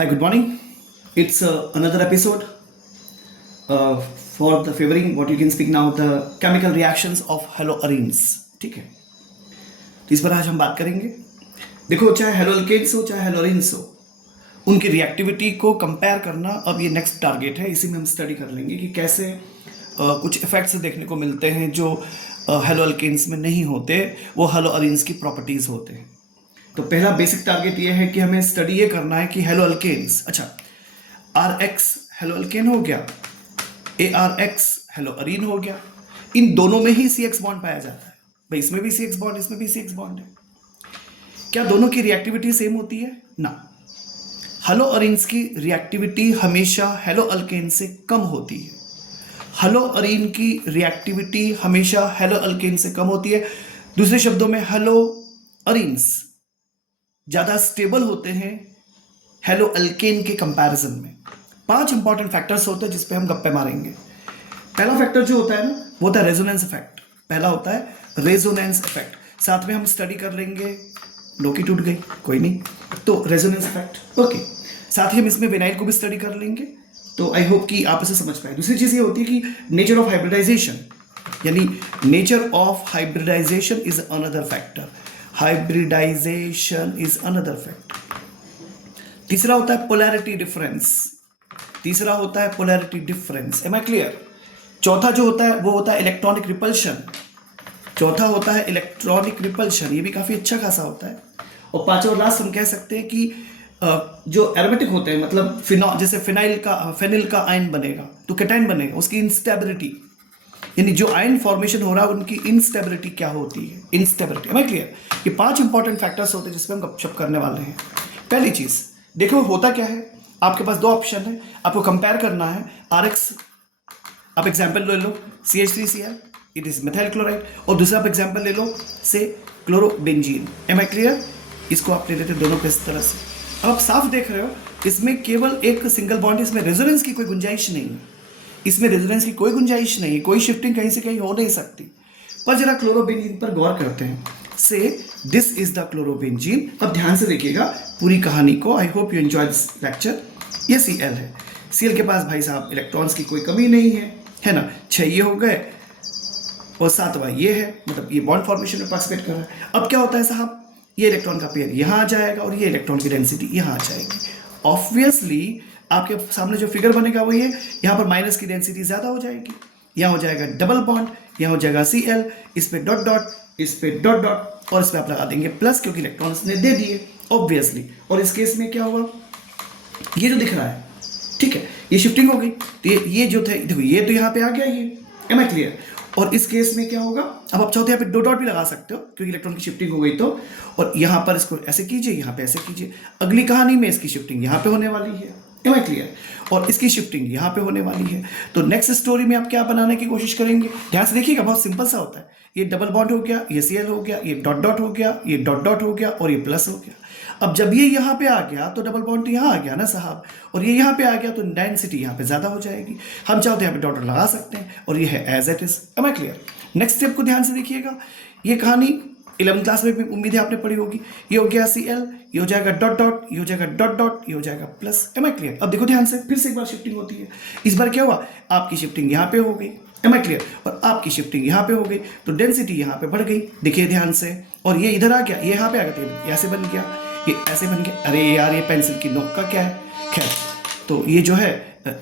Hi, good morning. It's another episode for the favoring what you can speak now the chemical reactions of haloarenes. ठीक है, तो इस पर आज हम बात करेंगे. देखो, चाहे हेलोअल्केन्स हो चाहे हेलोअरेन्स हो, उनकी रिएक्टिविटी को कंपेयर करना अब ये नेक्स्ट टारगेट है. इसी में हम स्टडी कर लेंगे कि कैसे कुछ इफेक्ट्स देखने को मिलते हैं जो हेलोअल्केन्स में नहीं होते, वो हेलोअरेन्स की प्रॉपर्टीज होते हैं. तो पहला बेसिक टारगेट ये है कि हमें स्टडी ये करना है कि हेलोअल्केन्स, अच्छा आर एक्स हेलोअल्केन हो गया, ए आर एक्स हेलोअरीन हो गया, इन दोनों में ही सी एक्स बॉन्ड पाया जाता है. भाई इसमें भी सी एक्स बॉन्ड, इसमें भी सी एक्स बॉन्ड है. क्या दोनों की रिएक्टिविटी सेम होती है? ना. हेलोअरीन्स की रिएक्टिविटी हमेशा हेलोअल्केन से कम होती है. हेलोअरीन की रिएक्टिविटी हमेशा हेलोअल्केन से कम होती है. दूसरे शब्दों में हेलोअरीन्स ज़्यादा स्टेबल होते हैं हेलोअल्केन के कंपैरिजन में. 5 इंपॉर्टेंट फैक्टर्स होते हैं जिस पे हम गप्पे मारेंगे. पहला फैक्टर जो होता है ना, वो होता है रेजोनेंस इफेक्ट. पहला होता है रेजोनेंस इफेक्ट. साथ में हम स्टडी कर लेंगे, लोकी टूट गई, कोई नहीं, तो रेजोनेंस इफेक्ट. ओके, साथ ही हम इसमें विनाइल को भी स्टडी कर लेंगे. तो आई होप कि आप इसे समझ पाए. दूसरी चीज़ ये होती है कि नेचर ऑफ हाइब्रिडाइजेशन, यानी nature of hybridization is another factor. Hybridization is another factor. तीसरा होता है पोलैरिटी डिफरेंस. तीसरा होता है polarity difference. Am I clear? चौथा जो होता है वो होता है इलेक्ट्रॉनिक रिपल्शन. चौथा होता है इलेक्ट्रॉनिक रिपल्शन, ये भी काफ़ी अच्छा खासा होता है. और पांचवा और लास्ट हम कह सकते हैं कि जो एरोमेटिक होते हैं, मतलब जैसे फेनिल का आयन बनेगा तो कैटायन बनेगा, उसकी इंस्टेबिलिटी, यानी जो आयन फॉर्मेशन हो रहा है उनकी इंस्टेबिलिटी क्या होती है, इंस्टेबिलिटी. M I clear? ये 5 इंपॉर्टेंट फैक्टर्स होते हैं जिसपे हम गपशप करने वाले हैं. पहली चीज़ देखो, होता क्या है, आपके पास 2 ऑप्शन है, आपको कंपेयर करना है आर एक्स. आप एग्जाम्पल ले लो CH3Cl, it is methyl chloride. और दूसरा आप एग्जाम्पल ले लो से क्लोरोबेंजीन. M I clear? इसको आप ले लेते दोनों को इस तरह से. अब आप साफ देख रहे हो, इसमें केवल एक सिंगल बॉन्ड, इसमें रेजोनेंस की कोई गुंजाइश नहीं है. इसमें रेजोनेंस की कोई गुंजाइश नहीं है, कोई शिफ्टिंग कहीं से कहीं हो नहीं सकती. पर जरा क्लोरोबेंजीन पर गौर करते हैं. से दिस इज द क्लोरोबेंजीन. अब ध्यान से देखिएगा पूरी कहानी को. I hope you enjoy this lecture. ये Cl है. Cl के पास भाई साहब इलेक्ट्रॉन्स की कोई कमी नहीं है ना. 6 ये हो गए और 7वां ये है, मतलब ये बॉन्ड फॉर्मेशन में पार्टिसिपेट कर रहा है. अब क्या होता है साहब, ये इलेक्ट्रॉन का पेयर यहाँ आ जाएगा और ये इलेक्ट्रॉन की डेंसिटी यहाँ आ जाएगी. ऑब्वियसली आपके सामने जो फिगर बनेगा वो ये, यहाँ पर माइनस की डेंसिटी ज़्यादा हो जाएगी. यहाँ हो जाएगा डबल बॉन्ड, यहाँ हो जाएगा Cl, इस पे डॉट डॉट, इस पे डॉट डॉट, और इस पे आप लगा देंगे प्लस, क्योंकि इलेक्ट्रॉन्स ने दे दिए ऑब्वियसली. और इस केस में क्या होगा, ये जो दिख रहा है, ठीक है, ये शिफ्टिंग हो गई. तो ये जो थे, देखो ये तो यहाँ पे आ गया, ये. Am I clear? और इस केस में क्या होगा, अब आप चाहते हैं यहाँ पे डॉट भी लगा सकते हो क्योंकि इलेक्ट्रॉन की शिफ्टिंग हो गई तो. और यहाँ पर इसको ऐसे कीजिए, यहाँ पे ऐसे कीजिए. अगली कहानी में इसकी शिफ्टिंग यहाँ पे होने वाली है. Am I clear? और इसकी शिफ्टिंग यहाँ पे होने वाली है. तो नेक्स्ट स्टोरी में आप क्या बनाने की कोशिश करेंगे, ध्यान से देखिएगा, बहुत सिंपल सा होता है. ये डबल बॉन्ड हो गया, ये Cl हो गया, ये डॉट डॉट हो गया, ये डॉट डॉट हो गया, और ये प्लस हो गया. अब जब ये यहाँ पे आ गया तो डबल बॉन्ड तो यहाँ आ गया ना साहब, और ये यहाँ पे आ गया तो डेंसिटी यहाँ पे ज़्यादा हो जाएगी. हम चाहते हैं यहाँ पे डॉट लगा सकते हैं, और ये है as it is. Am I clear? Next step को ध्यान से देखिएगा. ये कहानी 11th क्लास में भी उम्मीद है आपने पढ़ी होगी. ये हो गया Cl, ये हो जाएगा डॉट डॉट, ये हो जाएगा डॉट डॉट, ये हो जाएगा प्लस. M I clear? अब देखो ध्यान से, फिर से एक बार शिफ्टिंग होती है. इस बार क्या हुआ, आपकी शिफ्टिंग यहाँ पे हो गई. Am I clear? और आपकी शिफ्टिंग यहाँ पे हो गई, तो डेंसिटी यहाँ पे बढ़ गई. देखिए ध्यान से, और ये इधर आ गया, ये यहाँ पे आ गया, ये ऐसे बन गया, ये ऐसे बन गया. अरे यार, ये पेंसिल की नोक का क्या है, खैर. तो ये जो है,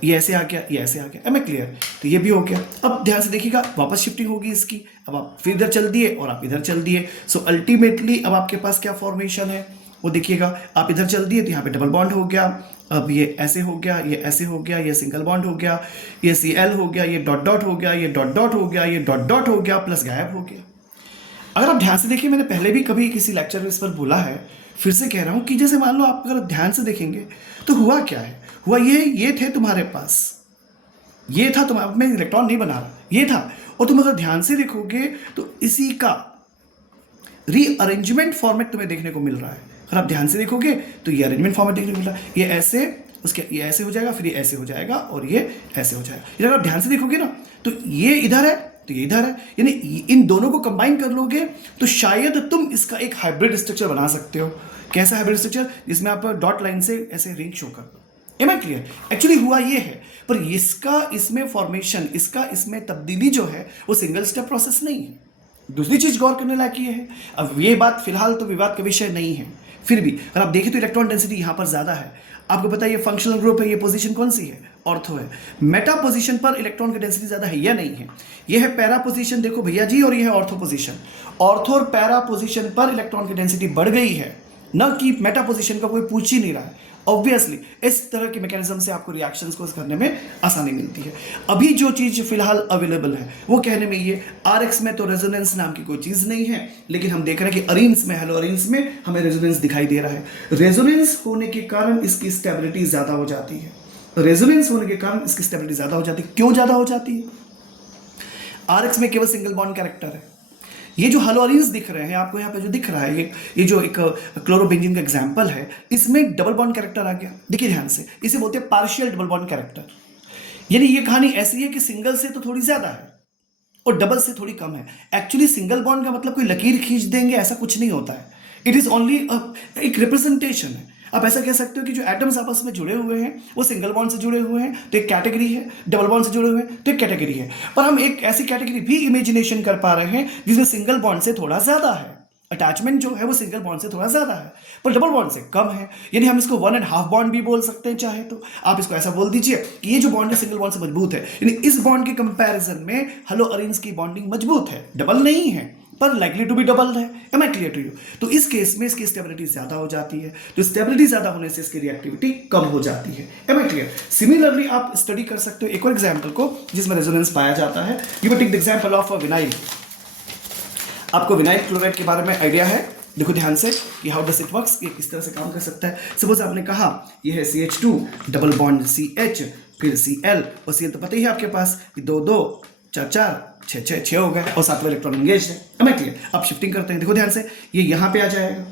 ये ऐसे आ गया, ये ऐसे आ गया. Am I clear? तो ये भी हो गया. अब ध्यान से देखिएगा, वापस शिफ्टिंग होगी इसकी. अब आप फिर इधर चल दिए और आप इधर चल दिए. सो अल्टीमेटली अब आपके पास क्या फॉर्मेशन है वो देखिएगा. आप इधर चल दिए तो यहाँ पे डबल बॉन्ड हो गया. अब ये ऐसे हो गया, ये ऐसे हो गया, ये सिंगल बॉन्ड हो गया, ये Cl हो गया, ये डॉट डॉट हो गया, ये डॉट डॉट हो गया, ये डॉट डॉट हो गया, प्लस गायब हो गया. अगर आप ध्यान से देखिए, मैंने पहले भी कभी किसी लेक्चर में इस पर बोला है, फिर से कह रहा हूँ कि जैसे मान लो आप अगर ध्यान से देखेंगे तो हुआ क्या है, हुआ ये थे तुम्हारे पास, ये था तुम्हारा, मैं इलेक्ट्रॉन नहीं बना रहा, ये था. और तुम अगर ध्यान से देखोगे तो इसी का रीअरेंजमेंट फॉर्मेट तुम्हें देखने को मिल रहा है. अगर आप ध्यान से देखोगे तो ये अरेंजमेंट फॉर्मेट देखने को मिल रहा है. ये ऐसे, उसके ये ऐसे हो जाएगा, फिर ये ऐसे हो जाएगा, और ये ऐसे हो जाएगा. अगर आप ध्यान से देखोगे ना तो ये इधर है, तो ये इधर है, यानी इन दोनों को कंबाइन कर लोगे तो शायद तुम इसका एक हाइब्रिड स्ट्रक्चर बना सकते हो। कैसा हाइब्रिड स्ट्रक्चर? जिसमें आप डॉट लाइन से ऐसे रिंग शो कर दो। M I clear? एक्चुअली हुआ ये है, पर इसका इसमें फॉर्मेशन, इसका इसमें तब्दीली जो है वो सिंगल स्टेप प्रोसेस नहीं है। दूसरी चीज गौर करने लायक ये है, अब ये बात फिलहाल तो विवाद का विषय नहीं है, फिर भी अगर आप देखें तो इलेक्ट्रॉन डेंसिटी यहाँ पर ज्यादा है। आपको पता है ये फंक्शनल ग्रुप है, ये पोजीशन कौन सी है? ऑर्थो है। मेटा पोजीशन पर इलेक्ट्रॉन की डेंसिटी ज्यादा है या नहीं है? ये है पैरा पोजीशन, देखो भैया जी, और ये है ऑर्थो पोजीशन। ऑर्थो और पैरा पोजीशन पर इलेक्ट्रॉन की डेंसिटी बढ़ गई है, न कि मेटा पोजीशन का कोई पूछ ही नहीं रहा है। ऑब्वियसली इस तरह के मैकेनिज्म से आपको रिएक्शंस को करने में आसानी मिलती है। अभी जो चीज फिलहाल अवेलेबल है वो कहने में ये, आरएक्स में तो रेजोनेंस नाम की कोई चीज नहीं है, लेकिन हम देख रहे हैं कि अरीन्स में, हेलो अरीन्स में हमें रेजोनेंस दिखाई दे रहा है। रेजोनेंस होने के कारण इसकी स्टेबिलिटी ज्यादा हो जाती है। रेजोनेंस होने के कारण इसकी स्टेबिलिटी ज्यादा हो जाती है। क्यों ज्यादा हो जाती है? आरएक्स में केवल सिंगल बॉन्ड कैरेक्टर है। ये जो हलोरीन्स दिख रहे हैं आपको यहाँ पे, जो दिख रहा है ये जो एक क्लोरोबेंजीन का एग्जांपल है, इसमें डबल बॉन्ड कैरेक्टर आ गया। देखिए ध्यान से, इसे बोलते हैं पार्शियल डबल बॉन्ड कैरेक्टर। यानी ये कहानी ऐसी है कि सिंगल से तो थोड़ी ज्यादा है और डबल से थोड़ी कम है। एक्चुअली सिंगल बॉन्ड का मतलब कोई लकीर खींच देंगे ऐसा कुछ नहीं होता है। इट इज ओनली एक रिप्रेजेंटेशन है। आप ऐसा कह सकते हो कि जो एटम्स आपस में जुड़े हुए हैं वो सिंगल बॉन्ड से जुड़े हुए हैं तो एक कैटेगरी है, डबल बॉन्ड से जुड़े हुए हैं तो एक कैटेगरी है। पर हम एक ऐसी कैटेगरी भी इमेजिनेशन कर पा रहे हैं जिसमें सिंगल बॉन्ड से थोड़ा ज्यादा है, अटैचमेंट जो है वो सिंगल बॉन्ड से थोड़ा ज्यादा है पर डबल बॉन्ड से कम है। यानी हम इसको 1.5 बॉन्ड भी बोल सकते हैं चाहे तो। आप इसको ऐसा बोल दीजिए कि ये जो बॉन्ड है सिंगल बॉन्ड से मजबूत है, यानी इस बॉन्ड के कंपैरिजन में हेलो अरीन्स की बॉन्डिंग मजबूत है, डबल नहीं है पर लाइकली टू बी डबल है। Am I clear to you? तो इस केस में इसकी स्टेबिलिटी ज्यादा हो जाती है, तो स्टेबिलिटी ज्यादा होने से इसकी रिएक्टिविटी कम हो जाती है। Am I clear? सिमिलरली आप स्टडी कर सकते हो एक और एग्जांपल को जिसमें रेजोनेंस पाया जाता है। You will take the example of vinyl. आपको विनाइल क्लोराइड के बारे में आइडिया है? देखो ध्यान से कि हाउ डज इट वर्क्स, ये किस तरह से काम कर सकता है। सपोज आपने कहा ये है CH2 डबल बॉन्ड CH फिर Cl, और Cl तो पता ही है आपके पास कि 2 2 4 4 6 6 हो गए और 7वां इलेक्ट्रॉन एंगेज है। Am I clear? अब शिफ्टिंग करते हैं, देखो ध्यान से, ये यहाँ पे आ जाएगा,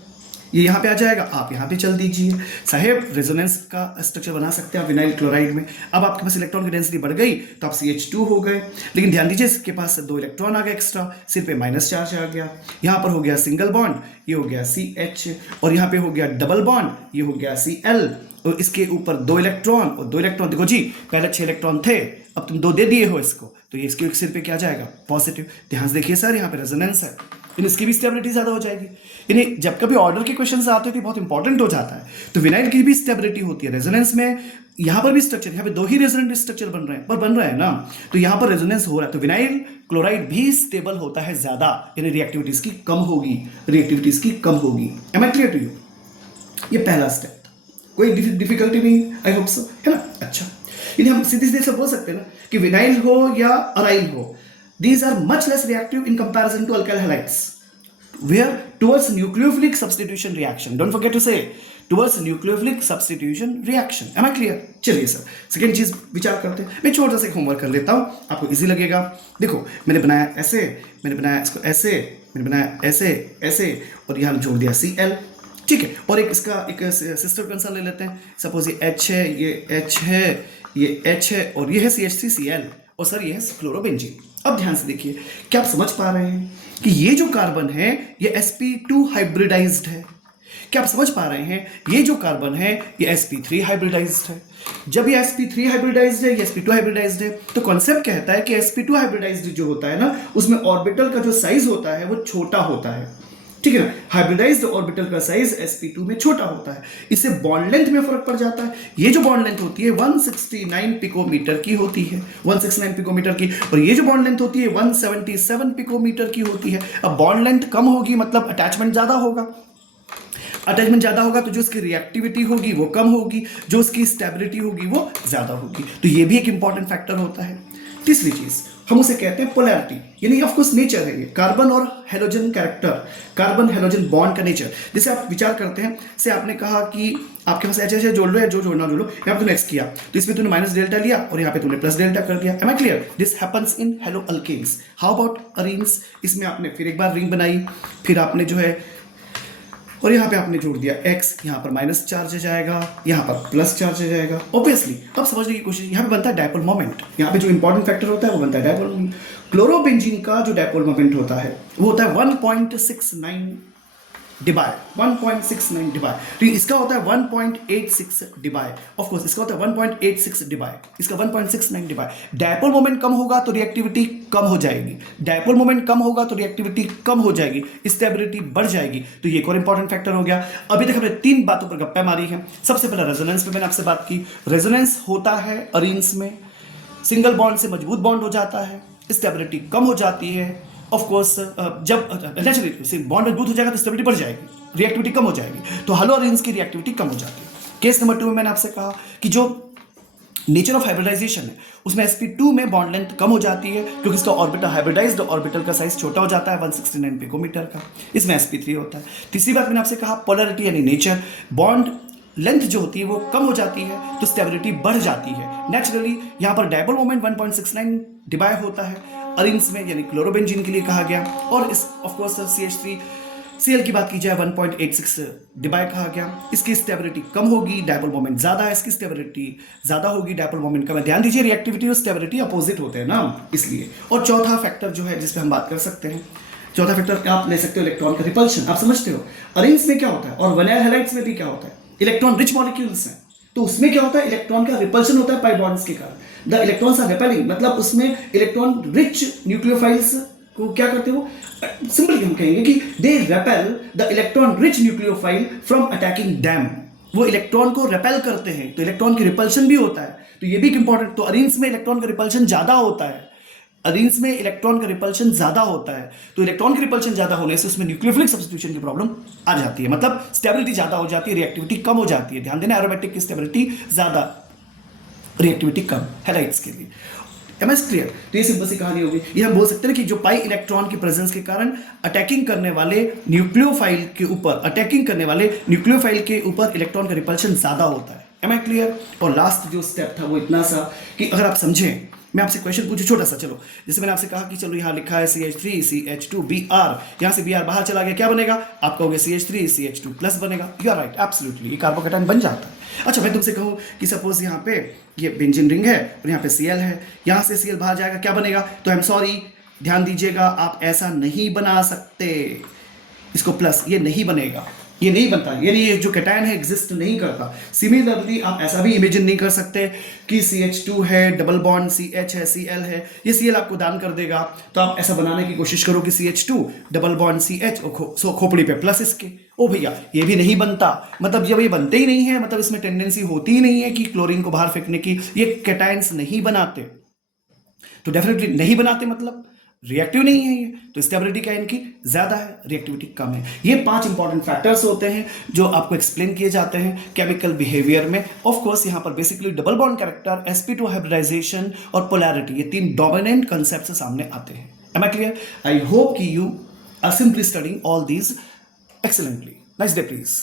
ये यहाँ पे आ जाएगा, आप यहाँ पे चल दीजिए। साहेब रेजोनेंस का स्ट्रक्चर बना सकते हैं आप विनाइल क्लोराइड में। अब आपके पास इलेक्ट्रॉन की डेंसिटी बढ़ गई तो आप CH2 हो गए, लेकिन ध्यान दीजिए इसके पास 2 इलेक्ट्रॉन आ गए एक्स्ट्रा, सिर पे माइनस चार्ज आ गया। यहाँ पर हो गया सिंगल बॉन्ड, ये हो गया CH, और यहाँ पे हो गया डबल बॉन्ड, ये हो गया Cl, और इसके ऊपर 2 इलेक्ट्रॉन और 2 इलेक्ट्रॉन। देखो जी पहले 6 इलेक्ट्रॉन थे, अब तुम 2 दे दिए हो इसको, तो ये इसके सिर पे क्या जाएगा? पॉजिटिव। ध्यान से देखिए सर, यहाँ पे रेजोनेंस है, इन इसकी भी स्टेबिलिटी ज्यादा हो जाएगी। यानी जब कभी ऑर्डर के क्वेश्चन आते हैं तो बहुत इंपॉर्टेंट हो जाता है। तो विनाइल की भी स्टेबिलिटी होती है रेजोनेंस में। यहाँ पर भी स्ट्रक्चर, यहाँ पे 2 ही रेजोनेंट स्ट्रक्चर बन रहे हैं, पर बन रहे हैं ना, तो यहाँ पर रेजोनेंस हो रहा है, तो विनाइल क्लोराइड भी स्टेबल होता है ज्यादा, यानी रिएक्टिविटीज की कम होगी, रिएक्टिविटीज की कम होगी। Am I clear to you? ये पहला स्टेप, कोई डिफिकल्टी नहीं, आई होप सो, है ना? अच्छा, यानी हम सीधे सीधे बोल सकते हैं ना कि विनाइल हो या अराइल हो, these are much less reactive in comparison to alkyl halides, where towards nucleophilic substitution reaction, don't forget to say towards nucleophilic substitution reaction. Am I clear? चलिए सर, सेकेंड चीज विचार करते हैं। मैं छोटा सा होमवर्क कर लेता हूं, आपको इजी लगेगा। देखो मैंने बनाया ऐसे, मैंने बनाया इसको ऐसे, मैंने बनाया ऐसे ऐसे, और यहां जोड़ दिया Cl, ठीक है। और एक इसका एक सिस्टर कंसर्न ले लेते हैं। सपोज ये H है, ये H है, ये H है, और ये है CH3Cl, और सर ये है क्लोरोबेंजीन। अब ध्यान से देखिए, क्या आप समझ पा रहे हैं कि ये जो कार्बन है ये sp2 हाइब्रिडाइज्ड है? क्या आप समझ पा रहे हैं ये जो कार्बन है ये sp3 हाइब्रिडाइज्ड है? जब ये sp3 हाइब्रिडाइज्ड है, ये sp2 हाइब्रिडाइज्ड है, तो कॉन्सेप्ट कहता है कि sp2 हाइब्रिडाइज्ड जो होता है ना, उसमें ऑर्बिटल का जो साइज होता है वो छोटा होता है, ठीक है ना? हाइब्रिडाइज्ड ऑर्बिटल का साइज sp2 में छोटा होता है, इससे बॉन्ड लेंथ में फर्क पड़ जाता है। ये जो बॉन्ड लेंथ होती है 169 पिकोमीटर की होती है, 169 पिकोमीटर की, और ये जो बॉन्ड लेंथ होती है 177 पिकोमीटर की होती है। अब बॉन्ड लेंथ कम होगी मतलब अटैचमेंट ज्यादा होगा, अटैचमेंट ज्यादा होगा तो जो उसकी रिएक्टिविटी होगी वो कम होगी, जो उसकी स्टेबिलिटी होगी वो ज्यादा होगी। तो ये भी एक इंपॉर्टेंट फैक्टर होता है। तीसरी चीज हम उसे कहते हैं पोलैरिटी, यानी ऑफ कोर्स नेचर है ये, कार्बन और halogen character, carbon halogen bond का नेचर। जैसे आप विचार करते हैं, से आपने कहा कि आपके पास ऐसे जोड़ लो या जो जोड़ना जोड़ो, यहाँ पे तूने एक्स किया तो इसमें तूने माइनस डेल्टा लिया और यहाँ पे तूने प्लस डेल्टा कर दिया। Am I clear? This happens in halo alkanes. How about arenes? इसमें आपने फिर एक बार रिंग बनाई, फिर आपने जो है और यहाँ पे आपने जोड़ दिया x, यहाँ पर माइनस चार्ज आ जाएगा, यहाँ पर प्लस चार्ज आ जाएगा। ऑब्वियसली अब समझने की कोशिश, यहाँ पे बनता है डायपोल मोमेंट। यहाँ पे जो इंपॉर्टेंट फैक्टर होता है वो बनता है डायपोल मोमेंट। क्लोरोबेंजीन का जो डायपोल मोमेंट होता है वो होता है 1.69 डिबाई, 1.69 डिबाई। तो इसका होता है 1.86 डिबाई, ऑफ कोर्स इसका होता है 1.86 डिबाई, इसका 1.69 डिबाई। डायपोल मोमेंट कम होगा तो रिएक्टिविटी कम हो जाएगी, डायपोल मोमेंट कम होगा तो रिएक्टिविटी कम हो जाएगी, स्टेबिलिटी बढ़ जाएगी। तो ये एक और इंपॉर्टेंट फैक्टर हो गया। अभी तक हमने 3 बातों पर गप्पे मारी हैं। सबसे पहले रेजोनेंस पे मैंने आपसे बात की। रेजोनेंस होता है अरीन्स में, सिंगल बॉन्ड से मजबूत बॉन्ड हो जाता है, स्टेबिलिटी कम हो जाती है। ऑफ कोर्स जब नेचुरली बॉन्ड मजबूत हो जाएगा तो स्टेबिलिटी बढ़ जाएगी, रिएक्टिविटी कम हो जाएगी। तो हलो अरेंज की रिएक्टिविटी कम हो जाती है। केस नंबर 2 में मैंने आपसे कहा कि जो नेचर ऑफ हाइब्रिडाइजेशन है उसमें sp2 में बॉन्ड लेंथ कम हो जाती है क्योंकि इसका ऑर्बिटल, हाइब्रिडाइज्ड ऑर्बिटल का साइज छोटा हो जाता है 169 पिकोमीटर का, इसमें sp3 होता है। तीसरी बात मैंने आपसे कहा पोलैरिटी यानी नेचर, बॉन्ड लेंथ जो होती है वो कम हो जाती है तो स्टेबिलिटी बढ़ जाती है। नेचुरली यहाँ पर डायपोल मोमेंट 1.69 डिबाई होता है अरिन्स में, यानी क्लोरोबेंजीन के लिए कहा गया। और इस ऑफ कोर्स CH3Cl की बात की जाए 1.86 डिबाई कहा गया। इसकी स्टेबिलिटी कम होगी, डायपोल मोमेंट ज्यादा है, इसकी स्टेबिलिटी ज्यादा होगी, डायपोल मोमेंट कम है। ध्यान दीजिए रिएक्टिविटी और स्टेबिलिटी अपोजिट होते हैं ना, इसलिए। और चौथा फैक्टर जो है जिस पे हम बात कर सकते हैं, चौथा फैक्टर आप ले सकते हो इलेक्ट्रॉन का रिपल्शन। आप समझते हो अरिन्स में क्या होता है और वनैल हैलाइड्स में भी क्या होता है, इलेक्ट्रॉन रिच मॉलिक्यूल्स हैं, तो उसमें क्या होता है इलेक्ट्रॉन का रिपल्शन होता है पाई बॉन्ड्स के कारण। द इलेक्ट्रॉन्स आर रिपेलिंग, मतलब उसमें इलेक्ट्रॉन रिच न्यूक्लियोफाइल्स को क्या करते हो, सिंपली हम कहेंगे कि they repel the electron rich nucleophile from attacking them. वो इलेक्ट्रॉन को रेपेल करते हैं तो इलेक्ट्रॉन की रिपल्शन भी होता है। तो ये भी इंपॉर्टेंट। तो अरिन्स में इलेक्ट्रॉन का रिपल्शन ज्यादा होता है, अरिन्स में इलेक्ट्रॉन का रिपल्शन ज्यादा होता है। तो इलेक्ट्रॉन की रिपल्शन ज्यादा होने से उसमें न्यूक्लियोफिलिक सब्स्टिट्यूशन की प्रॉब्लम आ जाती है, मतलब स्टेबिलिटी ज्यादा हो जाती है, रिएक्टिविटी कम हो जाती है। ध्यान देना, एरोमेटिक की स्टेबिलिटी ज्यादा, रिएक्टिविटी कम हैलाइड्स के लिए। Am as clear? तो ये सिंपल सी कहानी होगी। ये हम बोल सकते हैं कि जो पाई इलेक्ट्रॉन की प्रेजेंस के कारण अटैकिंग करने वाले न्यूक्लियोफाइल के ऊपर, अटैकिंग करने वाले न्यूक्लियोफाइल के ऊपर इलेक्ट्रॉन का रिपल्शन ज्यादा होता है। Am I clear? और लास्ट जो स्टेप था वो इतना सा कि अगर आप समझें, मैं आपसे क्वेश्चन पूछूं छोटा सा, चलो जैसे मैंने आपसे कहा कि चलो यहाँ लिखा है CH3 CH2 Br, यहाँ से Br बाहर चला गया, क्या बनेगा? आप कहोगे CH3 CH2 प्लस बनेगा। यू आर राइट, एब्सोल्युटली, ये कार्बोकैटायन बन जाता है। अच्छा, मैं तुमसे कहूँ कि सपोज यहाँ पे ये बेंजीन रिंग है और यहाँ पे Cl है, यहाँ से Cl बाहर जाएगा, क्या बनेगा? तो आई एम सॉरी, ध्यान दीजिएगा, आप ऐसा नहीं बना सकते इसको प्लस, ये नहीं बनेगा, ये नहीं बनता, ये जो कैटायन है एग्जिस्ट नहीं करता। सिमिलरली आप ऐसा भी इमेजिन नहीं कर सकते कि CH2 है, डबल बॉन्ड CH है, Cl है, ये Cl आपको दान कर देगा, तो आप ऐसा बनाने की कोशिश करो कि CH2 डबल बॉन्ड CH और खोपड़ी पे प्लस इसके। ओ भैया, ये भी नहीं बनता, मतलब जब ये बनते ही नहीं है, मतलब इसमें टेंडेंसी होती ही नहीं है कि क्लोरीन को बाहर फेंकने की, ये कैटायंस नहीं बनाते, तो डेफिनेटली नहीं बनाते, मतलब रिएक्टिव नहीं है ये, तो स्टेबिलिटी क्या इनकी ज्यादा है, रिएक्टिविटी कम है। ये 5 इंपॉर्टेंट फैक्टर्स होते हैं जो आपको एक्सप्लेन किए जाते हैं केमिकल बिहेवियर में। ऑफ कोर्स यहाँ पर basically double bond character, sp2 hybridisation और पोलैरिटी, ये 3 डोमिनेंट कांसेप्ट सामने आते हैं। Am I clear? I hope कि you are simply studying all these excellently. Nice day please.